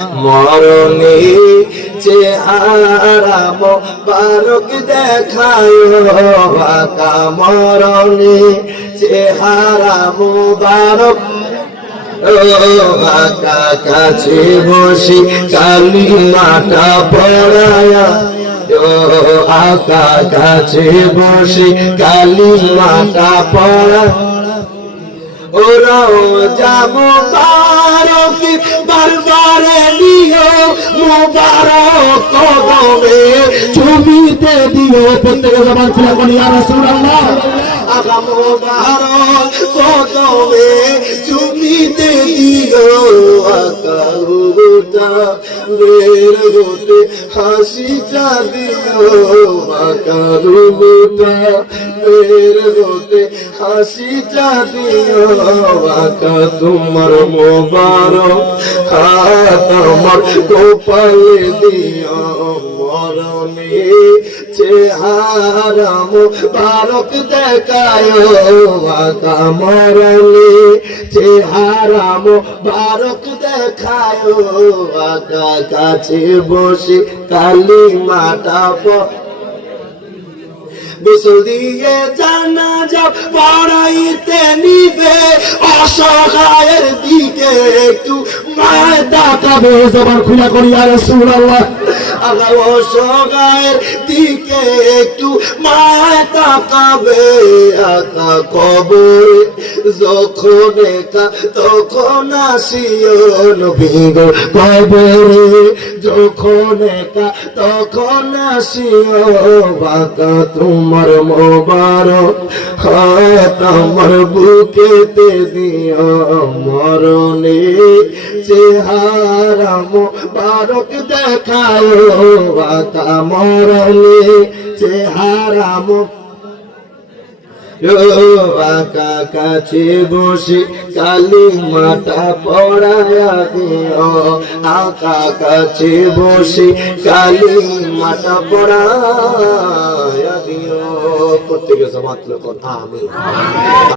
মরণে চেহারা মোবারক দেখায় আকা মরণে চেহারা মোবারক আকা কাছে বসি কালিমাটা পড়ায়া আকা কাছে বসি কালিমাটা পড়া ওরাও যাবো মুবারক দরবারে নিও মুবারক কদমে চুমিতে দিও প্রত্যেক জবান খুলে বলি ইয়া রাসূলুল্লাহ আগা মুবারক কদমে চুমিতে দিও আকারুটা বের হতে হাসিটা দিও আকারুটা বের হতে হাসিটা দিও আকা তোমার মোবারক হাত আমার কপালে দিও মরণে চেহারা মোবারক দেখায় আকা মরণে চেহারা মোবারক দেখায় আকা কাছে বসে কালিমাটা গোসল দিয়ে জানাজা পড়াইতে নিবে অসহায়ের দিকে একটু মায় তাকাবে জবান খুলে করি ইয়া রাসূলুল্লাহ আল্লাহ অসহায়ের দিকে একটু মায় তাকাবে আকা কবরে যখন একা তখন আসিও নবী গো কবরে যখন একা তখন আসিও আকা তোমার মোবারক হাত আমার বুকেতে দিও মরণে চেহারা মোবারক দেখায় আকা মরণে চেহারা আকা কাছে বসে কালিমাটা পড়ায়া দিও আকা কাছে বসে কালিমাটা পড়ায়া দিও প্রত্যেকে জমাত লোক আমিন।